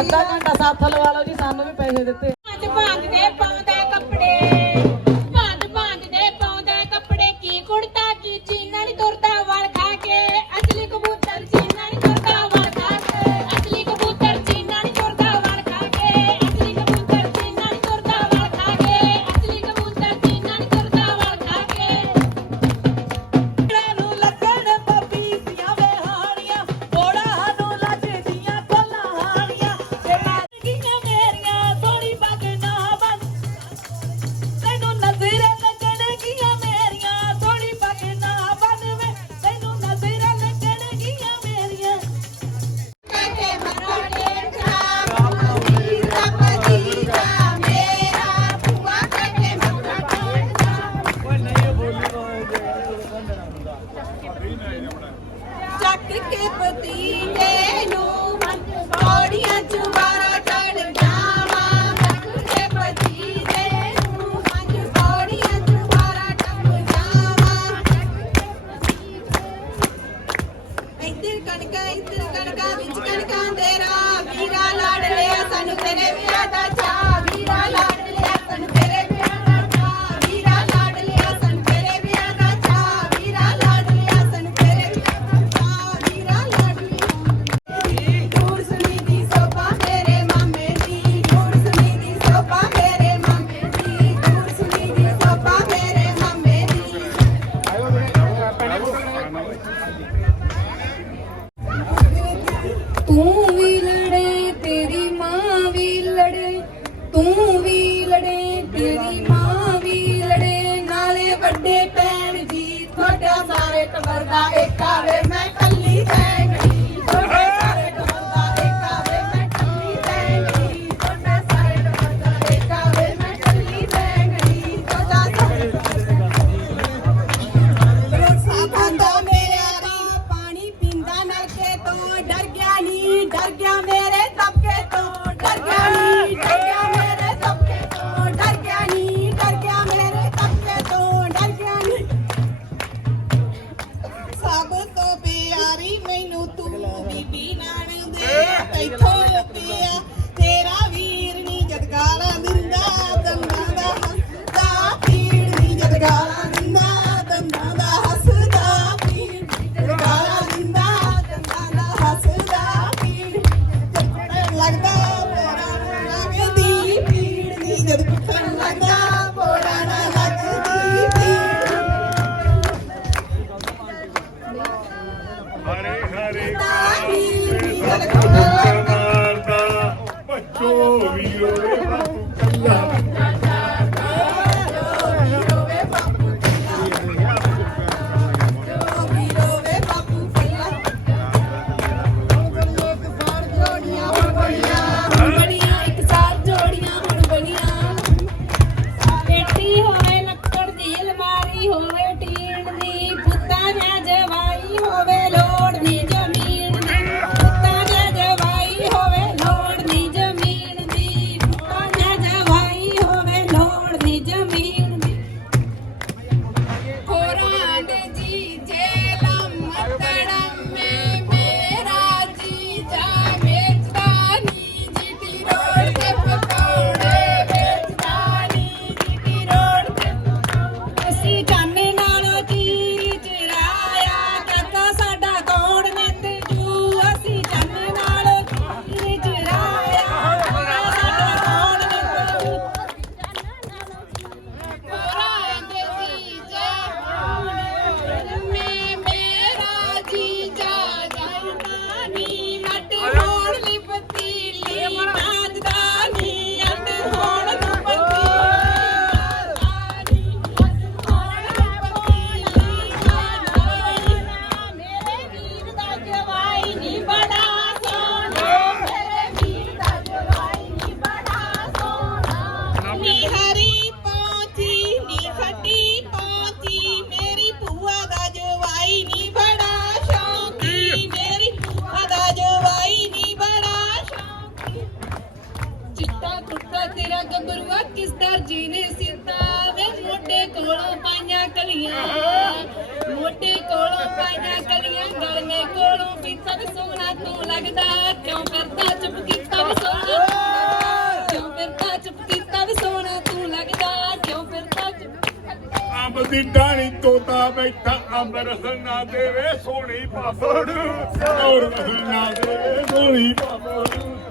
ਅੱਧਾ ਘੰਟਾ ਸਾਥ ਲਵਾ ਲਓ ਜੀ ਸਾਨੂੰ ਵੀ ਪੈਸੇ ਦਿੱਤੇ। ਅੱਜ ਭੰਗ ਦੇ ਚੱਕ ਕੇ ਪਤੀ ਟੱਬਰ ਦਾ ਏਕਾ ਵੇ ਮੈਂ ਕੱਲੀ ਤੈ ਗਈ ਛੋਟੇ ਸਾਰੇ ਟੱਬਰ ਦਾ ਏਕਾ ਵੇ ਮੈਂ ਕੱਲੀ ਤੈ ਗਈ ਛੋਟੇ ਸਾਰੇ ਟੱਬਰ ਦਾ ਏਕਾ ਵੇ ਮੈਂ ਕੱਲੀ ਤੈ ਗਈ ਛੋਟਾ ਸਾਥਾਂ ਦਾ ਮੇਰਾ ਦਾ ਪਾਣੀ ਪੀਂਦਾ ਨਰਕੇ ਤੋਂ ਡਰ ਗਿਆ ਨਹੀਂ ਡਰ ਗਿਆ ਮੇਰੇ ਤਬਕੇ ਤੋਂ। ਡਰ ਗਿਆ ਦੀ ਡਾਣੀ ਤੋਤਾ ਬੈਠਾ ਅੰਬਰਸ ਨਾ ਦੇਵੇ ਸੋਹਣੀ ਪਾਪੜ। ਔਰ ਨਾ ਦੇਵੇ ਸੋਹਣੀ ਪਾਪੜ।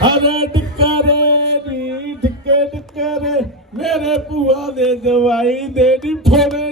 ਹਰੇ ਟਿੱਕਰੇ ਨੀ ਟਿੱਕੇ ਟਿੱਕਰੇ ਮੇਰੇ ਭੂਆ ਦੇ ਦਵਾਈ ਦੇ ਨੀ ਫੋੜੇ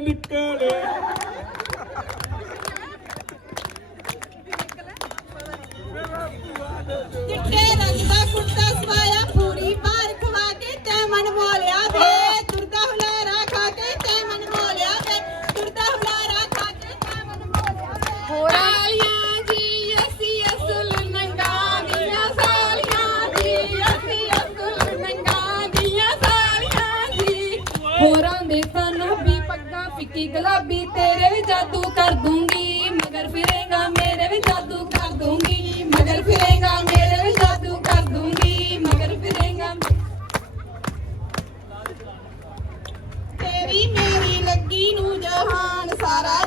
ਹੋਰਾਂ ਦੇ ਸਾਨੂੰ ਵੀ ਪੱਗਾਂ, ਫਿੱਕੀ ਗੁਲਾਬੀ ਤੇਰੇ ਵੀ ਜਾਦੂ ਕਰ ਦੂੰਗੀ। ਮਗਰ ਫਿਰੇਗਾ, ਮੇਰੇ ਵੀ ਜਾਦੂ ਕਰ ਦੂੰਗੀ। ਮਗਰ ਫਿਰੇਗਾ, ਮੇਰੇ ਵੀ ਜਾਦੂ ਕਰ ਦੂੰਗੀ। ਮਗਰ ਫਿਰੇਗਾ। ਤੇਰੀ ਮੇਰੀ ਲੱਗੀ ਨੂੰ ਜਹਾਨ, ਸਾਰਾ